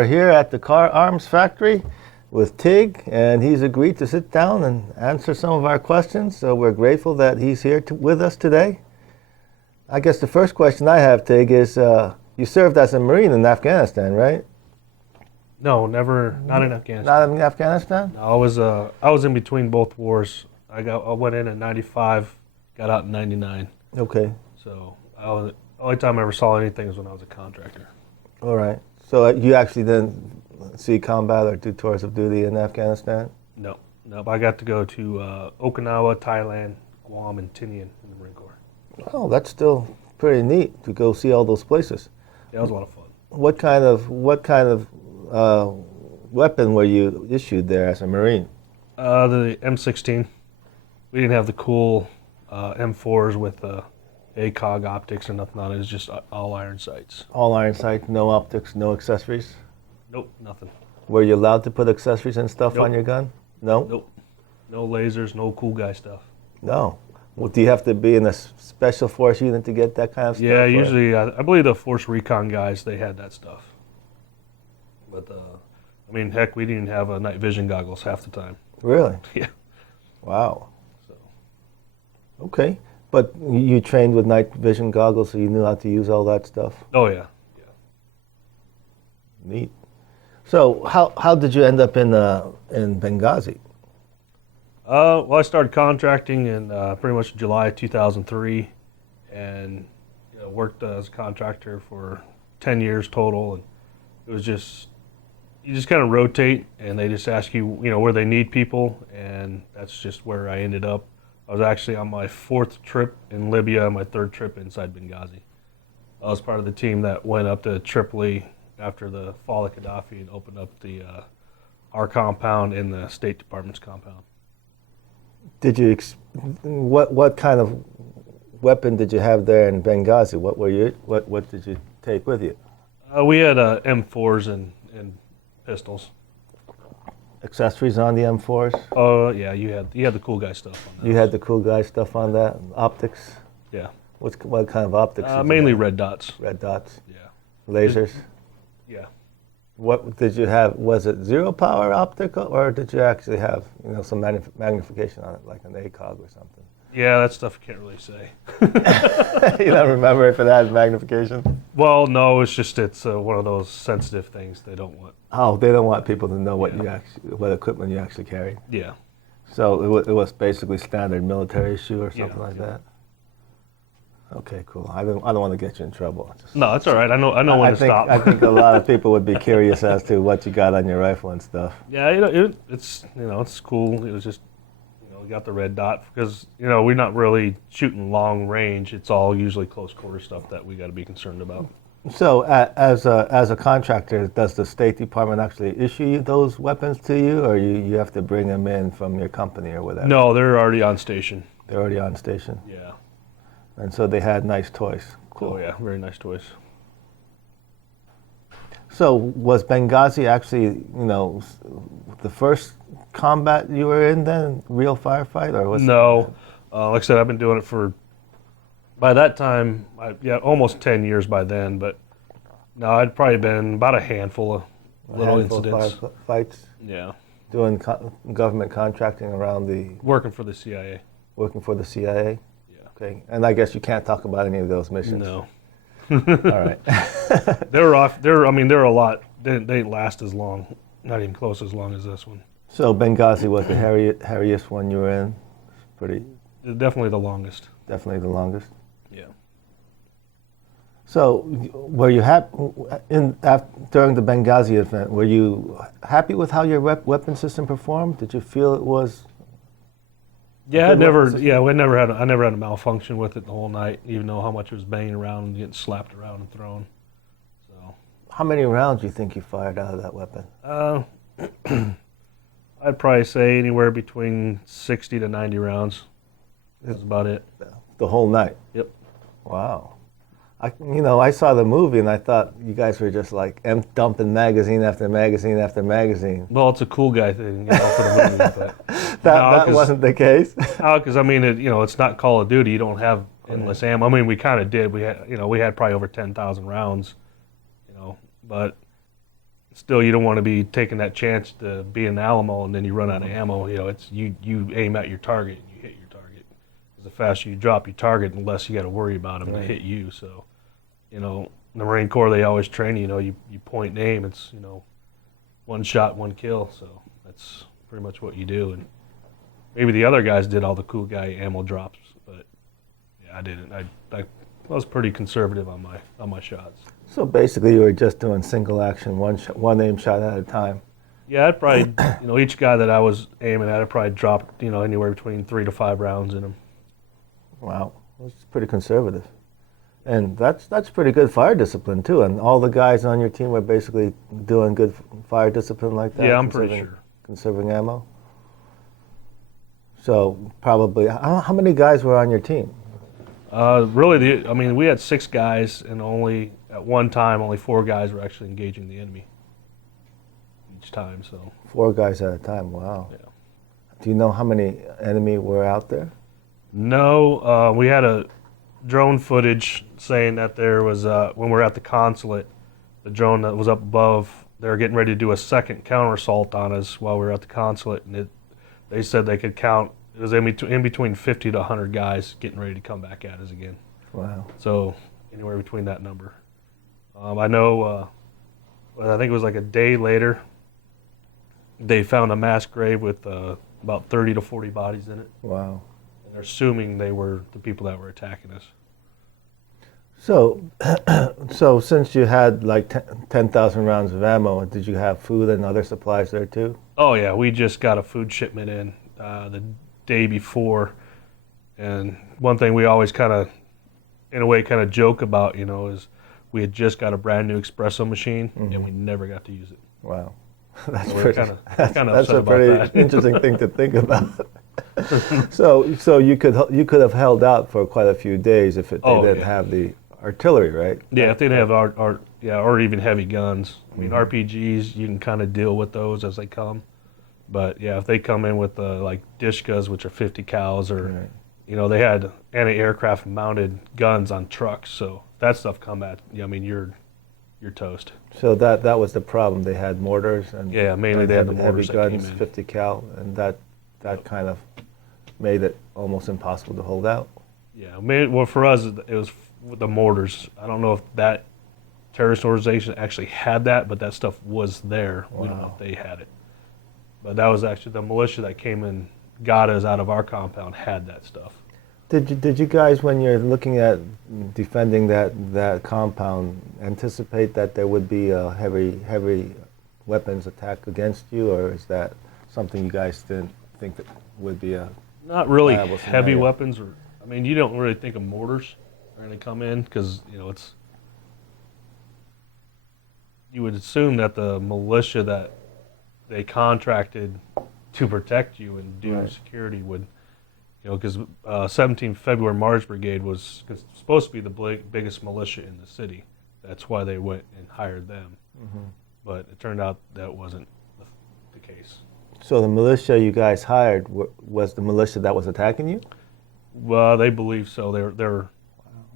we're here at the Kahr Arms Factory with Tig, and he's agreed to sit down and answer some of our questions. So we're grateful that he's here with us today. I guess the first question I have, Tig, is you served as a Marine in Afghanistan, right? No, never. Not in Afghanistan. Not in Afghanistan? No, I was in between both wars. I went in 95, got out in 99. Okay. So the only time I ever saw anything was when I was a contractor. All right. So you actually didn't see combat or do tours of duty in Afghanistan? No. I got to go to Okinawa, Thailand, Guam, and Tinian in the Marine Corps. Oh, that's still pretty neat to go see all those places. Yeah, it was a lot of fun. What kind of weapon were you issued there as a Marine? The M16. We didn't have the cool M4s with ACOG optics or nothing on it. It was just all iron sights. All iron sight, no optics, no accessories? Nope, nothing. Were you allowed to put accessories and stuff Nope. on your gun? No? Nope. No lasers, no cool guy stuff. No. Well, do you have to be in a special force unit to get that kind of stuff? Yeah, usually, I believe the Force Recon guys, they had that stuff. But, I mean, heck, we didn't have night vision goggles half the time. Really? Yeah. Wow. So. Okay. But you trained with night vision goggles, so you knew how to use all that stuff? Oh, yeah. Neat. So how did you end up in Benghazi? Well, I started contracting in pretty much July 2003, and worked as a contractor for 10 years total. And it was you just kind of rotate, and they just ask you, where they need people, and that's just where I ended up. I was actually on my 4th trip in Libya, my 3rd trip inside Benghazi. I was part of the team that went up to Tripoli after the fall of Gaddafi and opened up our compound in the State Department's compound. Did you what kind of weapon did you have there in Benghazi? What did you take with you? We had M4s and pistols. Accessories on the M4s? Oh yeah, you had the cool guy stuff on that. You had the cool guy stuff on that. Optics? Yeah. What kind of optics? Mainly red dots. Red dots. Yeah. Lasers. Yeah. What did you have? Was it zero power optic, or did you actually have some magnification on it, like an ACOG or something? Yeah, that stuff I can't really say. You don't remember if it had magnification? Well, no, it's one of those sensitive things they don't want. Oh, they don't want people to know what what equipment you actually carry. Yeah. So it was basically standard military issue or something like that. Okay, cool. I don't want to get you in trouble. No, it's all right. I know when to stop. I think a lot of people would be curious as to what you got on your rifle and stuff. Yeah, it's cool. It was just we got the red dot because we're not really shooting long range. It's all usually close quarter stuff that we got to be concerned about. So, as a contractor, does the State Department actually issue you those weapons to you, or you have to bring them in from your company or whatever? No, they're already on station. They're already on station. Yeah. And so they had nice toys. Cool. Oh yeah, very nice toys. So was Benghazi actually, the first combat you were in then, real firefight, or was No, like I said, I've been doing it for, by that time, almost 10 years by then, but no, I'd probably been about a handful of incidents. Fights? Yeah. Doing government contracting around Working for the CIA. Working for the CIA? Yeah. Okay, and I guess you can't talk about any of those missions. No. All right. They were a lot. They didn't last as long, not even close as long as this one. So Benghazi was the hairiest one you were in? Definitely the longest. Definitely the longest? Yeah. So were you during the Benghazi event, were you happy with how your weapon system performed? Did you feel it was? Yeah, I never had a malfunction with it the whole night, even though how much it was banging around and getting slapped around and thrown. So. How many rounds do you think you fired out of that weapon? I'd probably say anywhere between 60 to 90 rounds. That's about it. The whole night? Yep. Wow. I saw the movie and I thought you guys were just like dumping magazine after magazine after magazine. Well, it's a cool guy thing, for the movie, but that wasn't the case. No, because it's not Call of Duty. You don't have endless ammo. I mean, we kind of did. We had probably over 10,000 rounds, but still, you don't want to be taking that chance to be in Alamo and then you run out of ammo. You know, it's you aim at your target and you hit your target. 'Cause the faster you drop your target, the less you got to worry about them to hit you. So, you know, in the Marine Corps, they always train you. You know, you point and aim. It's, you know, one shot, one kill. So that's pretty much what you do. And maybe the other guys did all the cool guy ammo drops, but yeah, I didn't. I was pretty conservative on my shots. So basically, you were just doing single action, one aim shot at a time. Yeah, I'd probably, you know, each guy that I was aiming at, I probably dropped, you know, anywhere between 3 to 5 rounds in them. Wow, that's pretty conservative. And that's pretty good fire discipline too. And all the guys on your team were basically doing good fire discipline like that. Yeah, I'm pretty sure. Conserving ammo. So probably, how many guys were on your team? Really, I mean, we had 6 guys, and only at one time, only 4 guys were actually engaging the enemy each time. So 4 guys at a time. Wow. Yeah. Do you know how many enemy were out there? No, we had a drone footage saying that there was when we were at the consulate, the drone that was up above, they were getting ready to do a second counter assault on us while we were at the consulate, and they said they could count. It was in between 50 to 100 guys getting ready to come back at us again. Wow. So anywhere between that number. I know, I think it was like a day later, they found a mass grave with about 30 to 40 bodies in it. Wow. And they're assuming they were the people that were attacking us. So, so since you had like 10,000 rounds of ammo, did you have food and other supplies there too? Oh yeah, we just got a food shipment in the day before, and one thing we always kind of, in a way, kind of joke about, you know, is we had just got a brand new espresso machine and we never got to use it. Wow, that's So pretty. That's a about pretty that. interesting thing to think about. So you could have held out for quite a few days if they didn't have the artillery, right? Yeah, if they didn't have or even heavy guns. I mean, RPGs, you can kind of deal with those as they come. But yeah, if they come in with like Dishkas, which are 50 cals, or you know, they had anti-aircraft mounted guns on trucks, so that stuff come at you. I mean, you're toast. So that was the problem. They had mortars and mainly they had the mortars heavy that guns, came in. 50 cal, and that kind of made it almost impossible to hold out. Yeah, well, for us, it was with the mortars. I don't know if that terrorist organization actually had that, but that stuff was there. Wow. We don't know if they had it. But that was actually the militia that came and got us out of our compound had that stuff. Did you guys, when you're looking at defending that compound, anticipate that there would be a heavy weapons attack against you, or is that something you guys didn't think that would be a Not really viable heavy scenario? weapons, or I mean, you don't really think of mortars are going to come in because you know it's. You would assume that the militia that they contracted to protect you and do security would, you know, because 17th February Mars Brigade was supposed to be the biggest militia in the city. That's why they went and hired them. But it turned out that wasn't the case. So the militia you guys hired was the militia that was attacking you? Well, they believe so. They're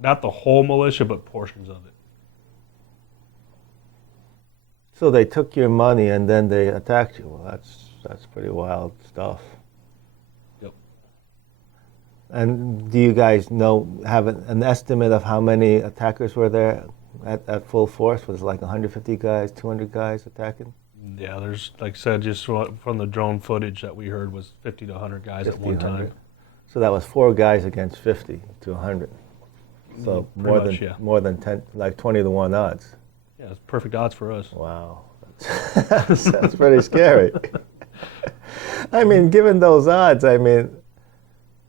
not the whole militia, but portions of it. So they took your money and then they attacked you. Well, that's pretty wild stuff. Yep. And do you guys have an estimate of how many attackers were there at full force? Was it like 150 guys, 200 guys attacking? Yeah, there's, like I said, just from the drone footage that we heard was 50 to 100 guys at one 100. time. So that was 4 guys against 50 to 100. So more than 10, like 20 to 1 odds. Yeah, it's perfect odds for us. Wow, that's pretty scary. I mean, given those odds, I mean,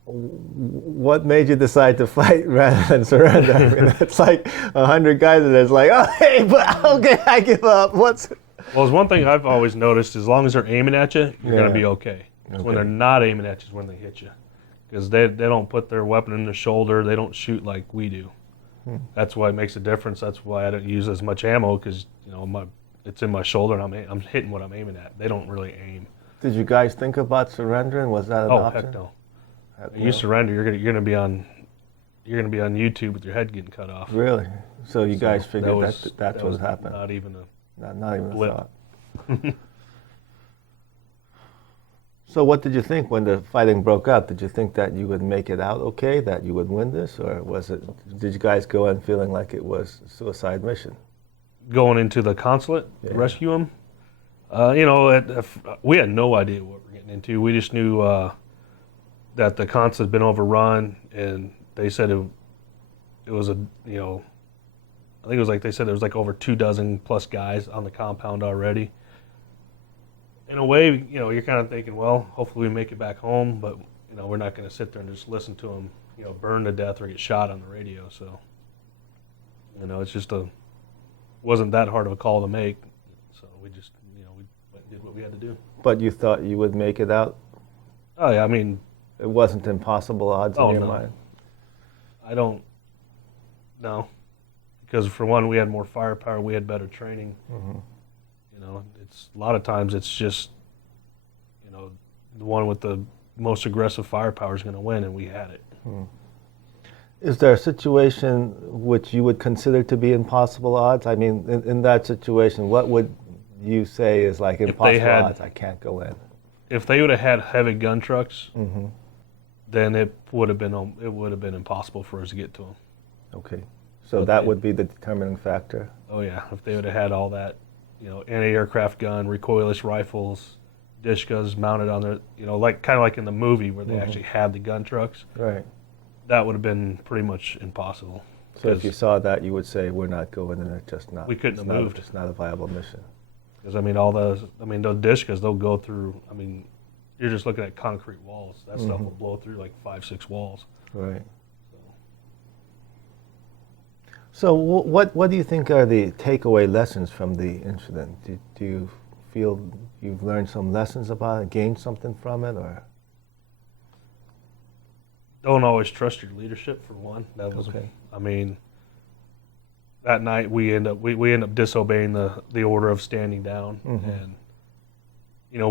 what made you decide to fight rather than surrender? I mean, it's like 100 guys and it's like, oh, hey, but okay, I give up. Well, it's one thing I've always noticed, as long as they're aiming at you, you're going to be okay. It's when they're not aiming at you is when they hit you. Because they don't put their weapon in their shoulder. They don't shoot like we do. That's why it makes a difference. That's why I don't use as much ammo, because you know it's in my shoulder and I'm hitting what I'm aiming at. They don't really aim. Did you guys think about surrendering? Was that an option? Heck no. You surrender, you're gonna be on YouTube with your head getting cut off. Really? So you guys figured that that's what happened? Not even Not even blip. a thought. So what did you think when the fighting broke out? Did you think that you would make it out okay, that you would win this, or did you guys go in feeling like it was a suicide mission? Going into the consulate to rescue him, we had no idea what we're getting into. We just knew that the consulate had been overrun, and they said it was I think it was like they said there was like over 24 plus guys on the compound already. In a way, you're kind of thinking, well, hopefully we make it back home, but we're not going to sit there and just listen to them, burn to death or get shot on the radio. So, it's just wasn't that hard of a call to make. So we just, we did what we had to do. But you thought you would make it out? Oh yeah, I mean, it wasn't impossible odds in your mind. I don't. No, because for one, we had more firepower, we had better training. Mm-hmm. It's a lot of times it's just, the one with the most aggressive firepower is going to win, and we had it. Is there a situation which you would consider to be impossible odds? I mean, in that situation, what would you say is like impossible odds? I can't go in. If they would have had heavy gun trucks, then it would have been impossible for us to get to them. Okay, so that would be the determining factor. Oh yeah, if they would have had all that. Anti-aircraft gun, recoilless rifles, Dishkas mounted on their, kind of like in the movie where they actually had the gun trucks. Right. That would have been pretty much impossible. So if you saw that, you would say, we're not going in, it's just not. We couldn't have moved. It's not a viable mission. Because, those Dishkas, they'll go through, you're just looking at concrete walls. That stuff will blow through like 5-6 walls. Right. So what do you think are the takeaway lessons from the incident? Do you feel you've learned some lessons about it, gained something from it, or? Don't always trust your leadership, for one. That was, okay. That night we end up disobeying the order of standing down, and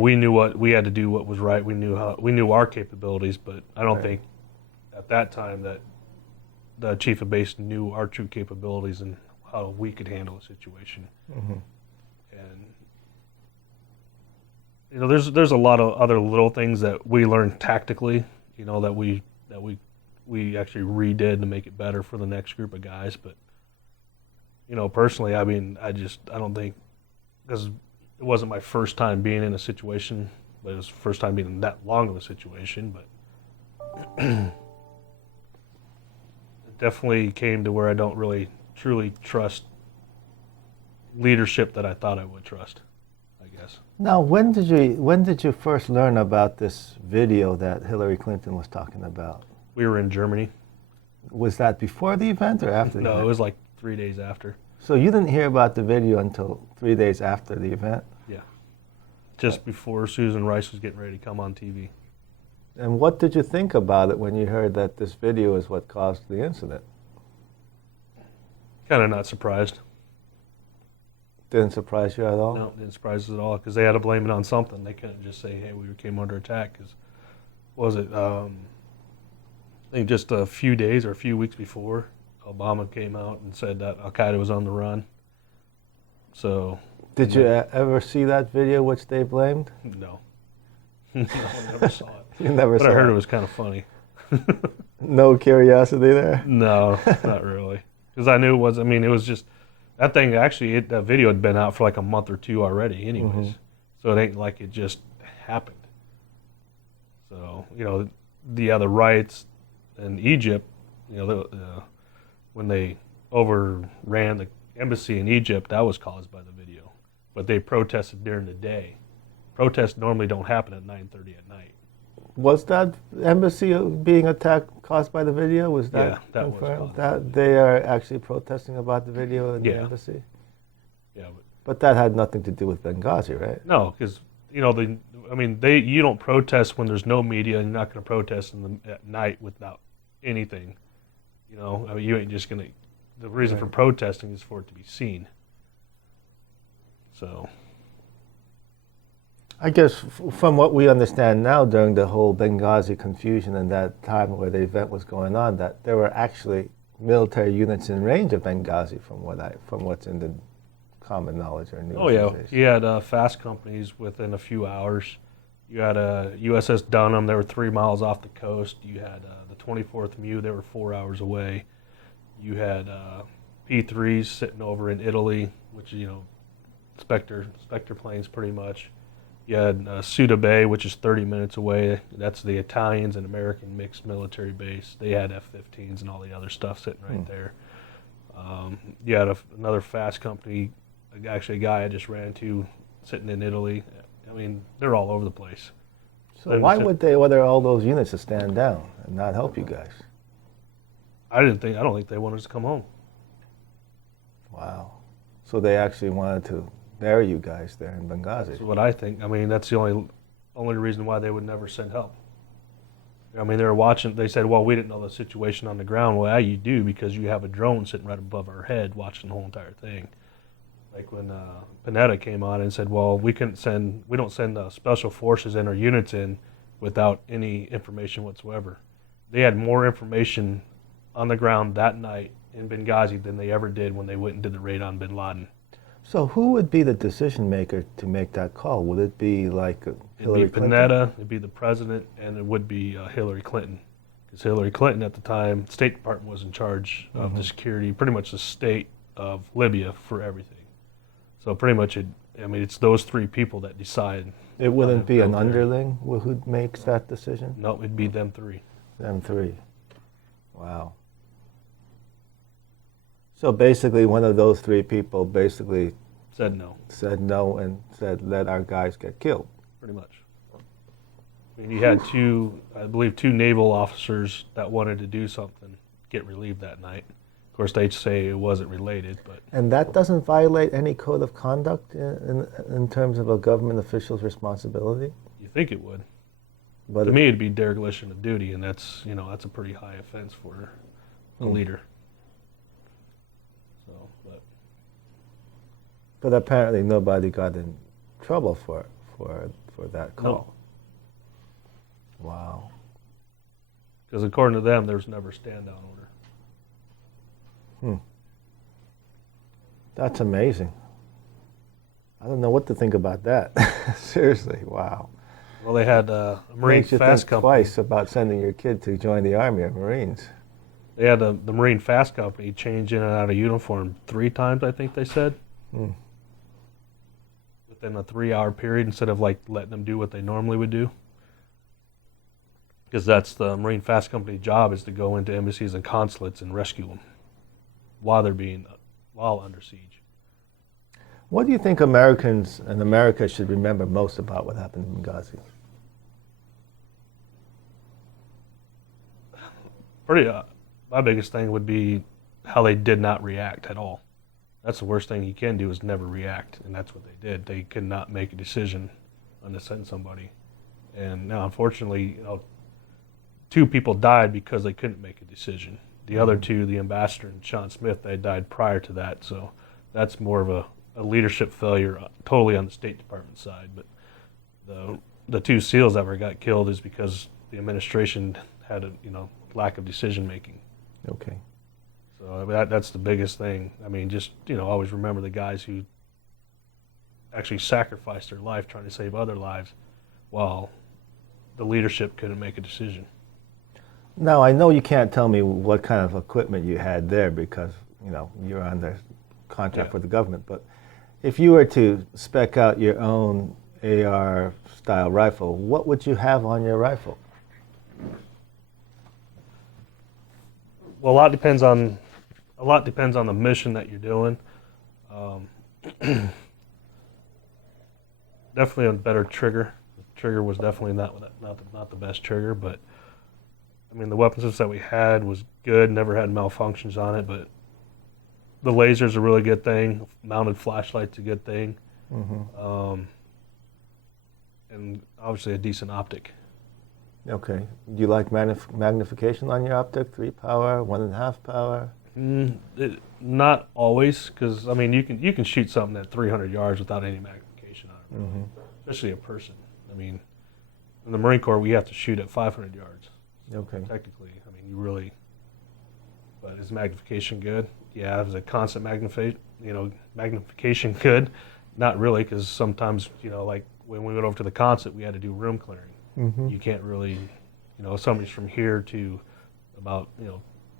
we knew what we had to do, what was right. We knew our capabilities, but I don't think at that time that the chief of base knew our true capabilities and how we could handle the situation. And there's a lot of other little things that we learned tactically, that we actually redid to make it better for the next group of guys. But personally, I don't think, because it wasn't my first time being in a situation, but it was the first time being in that long of a situation. But definitely came to where I don't really truly trust leadership that I thought I would trust, I guess. Now, when did you first learn about this video that Hillary Clinton was talking about? We were in Germany. Was that before the event or after the event? No, it was like 3 days after. So you didn't hear about the video until 3 days after the event? Yeah. Just before Susan Rice was getting ready to come on TV. And what did you think about it when you heard that this video is what caused the incident? Kind of not surprised. Didn't surprise you at all? No, didn't surprise us at all, because they had to blame it on something. They couldn't just say, hey, we came under attack, because, I think just a few days or a few weeks before, Obama came out and said that Al-Qaeda was on the run. So... Did you ever see that video which they blamed? No. No, I never saw it. You never saw it? But I heard it was kind of funny. No curiosity there? No, not really. Because I knew it was, it was just, that thing actually, that video had been out for like a month or two already anyways. So it ain't like it just happened. So, the riots in Egypt, when they overran the embassy in Egypt, that was caused by the video. But they protested during the day. Protests normally don't happen at 9:30 at night. Was that embassy being attacked caused by the video? Was that that confirmed? was caused. That they are actually protesting about the video in the embassy? Yeah. But that had nothing to do with Benghazi, right? No, because you don't protest when there's no media, and you're not going to protest at night without anything. You ain't just going to. The reason for protesting is for it to be seen. So. I guess from what we understand now, during the whole Benghazi confusion and that time where the event was going on, that there were actually military units in range of Benghazi, from what's in the common knowledge or news. Oh yeah, these days. you had fast companies within a few hours. You had USS Dunham, they were 3 miles off the coast. You had the 24th Mew, they were 4 hours away. You had P3s sitting over in Italy, which is, Spectre planes pretty much. You had Suda Bay, which is 30 minutes away. That's the Italians and American mixed military base. They had F-15s and all the other stuff sitting right there. You had another fast company, actually a guy I just ran into sitting in Italy. I mean, they're all over the place. So why would they order all those units to stand down and not help you guys? I don't think they wanted us to come home. Wow. So they actually wanted to bury you guys there in Benghazi. That's what I think. I mean, that's the only reason why they would never send help. I mean, they were watching. They said, "Well, we didn't know the situation on the ground." Well, yeah, you do, because you have a drone sitting right above our head watching the whole entire thing. Like when Panetta came on and said, "Well, we don't send special forces in or units in without any information whatsoever." They had more information on the ground that night in Benghazi than they ever did when they went and did the raid on bin Laden. So who would be the decision maker to make that call? Would it be like Hillary It'd be Clinton? Panetta, it'd be the president, and it would be Hillary Clinton. Because Hillary Clinton at the time, State Department was in charge of the security, pretty much the state of Libya for everything. So pretty much, it's those three people that decide. It wouldn't be an underling who makes that decision? No, it'd be them three. Them three. Wow. So basically one of those three people basically Said no, and said, let our guys get killed. pretty much. I mean, you had I believe two naval officers that wanted to do something, get relieved that night. Of course, they'd say it wasn't related, but And that doesn't violate any code of conduct in terms of a government official's responsibility? you think it would. But To me, it'd be dereliction of duty, and that's a pretty high offense for a leader. So, But apparently nobody got in trouble for that call. No. Wow. because according to them, there's never a stand-down order. That's amazing. I don't know what to think about that. Seriously, wow. Well, they had a Marine Makes you Fast think Company. twice about sending your kid to join the Army or Marines. They had the Marine Fast Company change in and out of uniform 3 times, I think they said, within a 3-hour period, instead of like letting them do what they normally would do. Because that's the Marine Fast Company job, is to go into embassies and consulates and rescue them while under siege. What do you think Americans and America should remember most about what happened in Benghazi? My biggest thing would be how they did not react at all. That's the worst thing you can do, is never react, and that's what they did. They could not make a decision on to send somebody, and now unfortunately, 2 people died because they couldn't make a decision. The other 2, the ambassador and Sean Smith, they died prior to that, so that's more of a leadership failure totally on the State Department side. But the 2 SEALs that got killed is because the administration had a lack of decision making. Okay. So that's the biggest thing. I mean, just always remember the guys who actually sacrificed their life trying to save other lives, while the leadership couldn't make a decision. Now, I know you can't tell me what kind of equipment you had there because, you're under contract with the government, but if you were to spec out your own AR-style rifle, what would you have on your rifle? Well, a lot depends on the mission that you're doing. Definitely a better trigger. The trigger was definitely not the best trigger, but I mean, the weapon system that we had was good. Never had malfunctions on it, but the laser's a really good thing. Mounted flashlight's a good thing, and obviously a decent optic. Okay. Do you like magnification on your optic? 3 power, 1.5 power? Not always, because I mean, you can shoot something at 300 yards without any magnification on it, especially a person. I mean, in the Marine Corps, we have to shoot at 500 yards. Okay. Technically, I mean, you really. But is magnification good? Yeah, is a constant magnification good? Not really, because sometimes, like when we went over to the constant, we had to do room clearing. Mm-hmm. You can't really, if somebody's from here to about,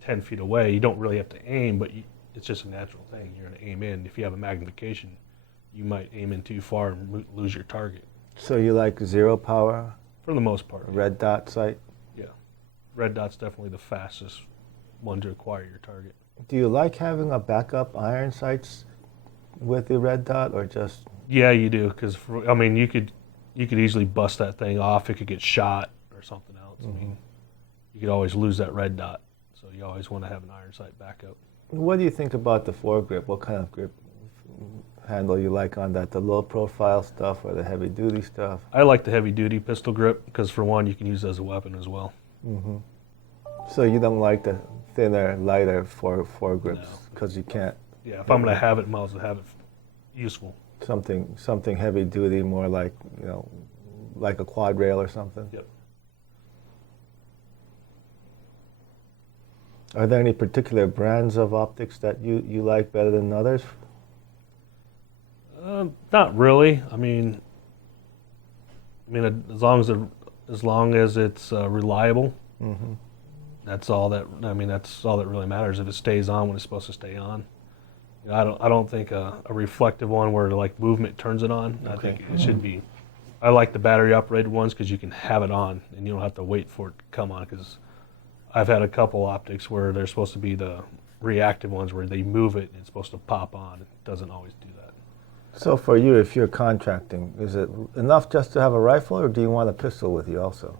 10 feet away, you don't really have to aim, but it's just a natural thing. You're going to aim in. If you have a magnification, you might aim in too far and lose your target. So you like zero power? For the most part. Red dot sight? Yeah. Red dot's definitely the fastest one to acquire your target. Do you like having a backup iron sights with the red dot, or just? Yeah, you do, because you could easily bust that thing off. It could get shot or something else. Mm-hmm. I mean, you could always lose that red dot, so you always want to have an iron sight backup. What do you think about the foregrip? What kind of grip handle you like on that? The low profile stuff or the heavy duty stuff? I like the heavy duty pistol grip because, for one, you can use it as a weapon as well. Mm-hmm. So you don't like the thinner, lighter foregrips because you can't? Yeah, if I'm going to have it, I might as well have it useful. Something heavy duty, more like, like a quad rail or something? Yep. Are there any particular brands of optics that you like better than others? Not really. I mean, as long as it's reliable, Mm-hmm. that's all that really matters. If it stays on when it's supposed to stay on. I don't think a reflective one where like movement turns it on. I think it should be. I like the battery operated ones because you can have it on and you don't have to wait for it to come on. Because I've had a couple optics where they're supposed to be the reactive ones where they move it and it's supposed to pop on. It doesn't always do that. So for you, if you're contracting, is it enough just to have a rifle, or do you want a pistol with you also?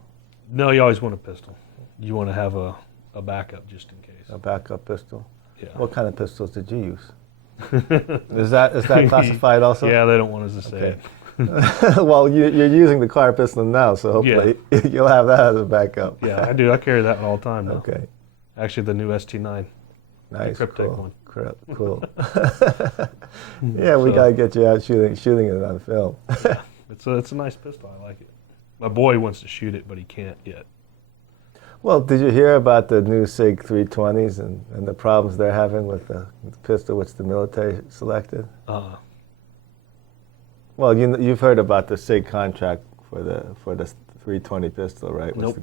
No, you always want a pistol. You want to have a backup just in case. A backup pistol? Yeah. What kind of pistols did you use? Is that classified also? Yeah, they don't want us to say it. Well, you're using the Kahr pistol now, so hopefully you'll have that as a backup. Yeah, I do. I carry that one all the time now. Okay. Actually, the new ST9. Nice. The Cryptek Cool. one. Cool. Yeah, we gotta get you out shooting it on film. Yeah, it's a nice pistol. I like it. My boy wants to shoot it, but he can't yet. Well, did you hear about the new SIG 320s and the problems they're having with the pistol which the military selected? Well, you've heard about the SIG contract for the 320 pistol, right? Nope.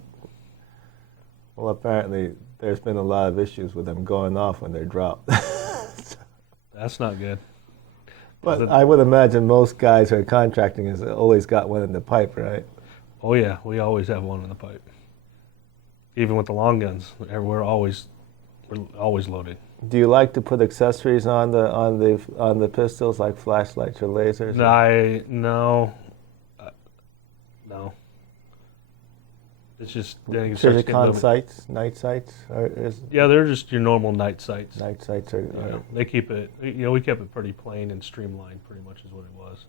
Well, apparently there's been a lot of issues with them going off when they're dropped. That's not good. But I would imagine most guys who are contracting has always got one in the pipe, right? Oh yeah, we always have one in the pipe. Even with the long guns, we're always loaded. Do you like to put accessories on the pistols like flashlights or lasers? No. It's just Trijicon sights, night sights, yeah, they're just your normal night sights. Night sights are. They keep it. We kept it pretty plain and streamlined. Pretty much is what it was.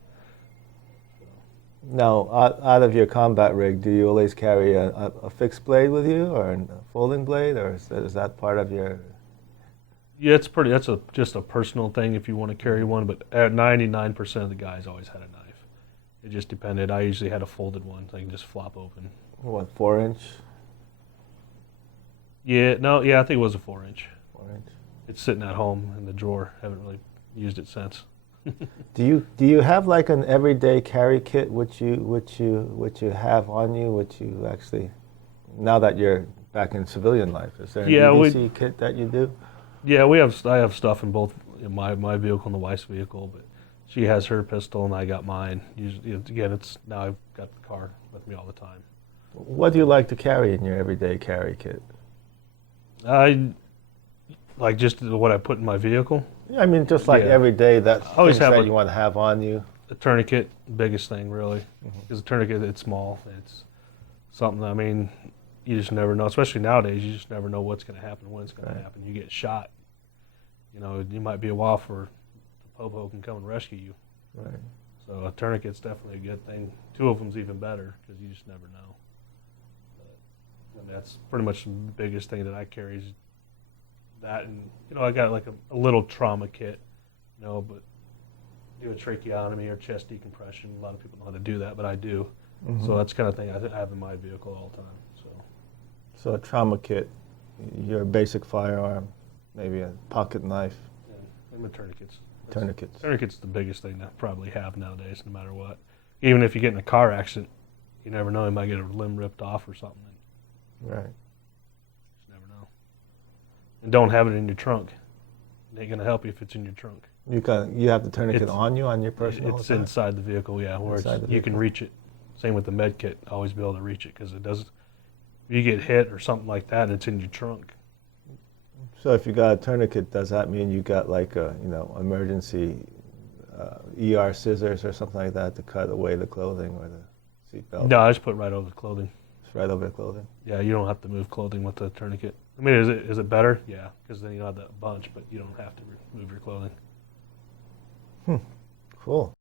Now, out of your combat rig, do you always carry a fixed blade with you, or a folding blade, or is that part of your? Yeah, that's just a personal thing if you want to carry one. But 99% of the guys always had a knife. It just depended. I usually had a folded one, so I can just flop open. What, 4-inch? Yeah, I think it was a 4-inch. 4-inch. It's sitting at home in the drawer. Haven't really used it since. Do you have like an everyday carry kit which you have on you, which you actually, now that you're back in civilian life, is there an EDC kit that you do? Yeah, I have stuff in both my vehicle and the wife's vehicle, but she has her pistol and I got mine. Usually, again, now I've got the car with me all the time. What do you like to carry in your everyday carry kit? I like just what I put in my vehicle. Yeah, I mean, just like every day, that always things that you want to have on you. A tourniquet, biggest thing really, because a tourniquet, it's small. It's something. I mean, you just never know. Especially nowadays, you just never know what's going to happen, when it's going to happen. You get shot. You might be a while for the popo can come and rescue you. Right. So a tourniquet's definitely a good thing. 2 of them's even better because you just never know. But that's pretty much the biggest thing that I carry is that, and I got like a little trauma kit, but do a tracheotomy or chest decompression. A lot of people know how to do that, but I do. So that's the kind of thing I have in my vehicle all the time. So a trauma kit, your basic firearm. maybe a pocket knife, And the tourniquets. tourniquets. Tourniquets the biggest thing to probably have nowadays, no matter what. Even if you get in a car accident, you never know. You might get a limb ripped off or something. Right. You never know. And don't have it in your trunk. It ain't gonna help you if it's in your trunk. You have the tourniquet on you, on your person all It's the time? inside the vehicle, yeah, where you can reach it. Same with the med kit. Always be able to reach it because it doesn't. If you get hit or something like that, it's in your trunk. So if you got a tourniquet, does that mean you got like a emergency ER scissors or something like that to cut away the clothing or the seatbelt? No, I just put it right over the clothing. It's right over the clothing. Yeah, you don't have to move clothing with the tourniquet. I mean, is it better? Yeah, because then you don't have that bunch, but you don't have to move your clothing. Cool.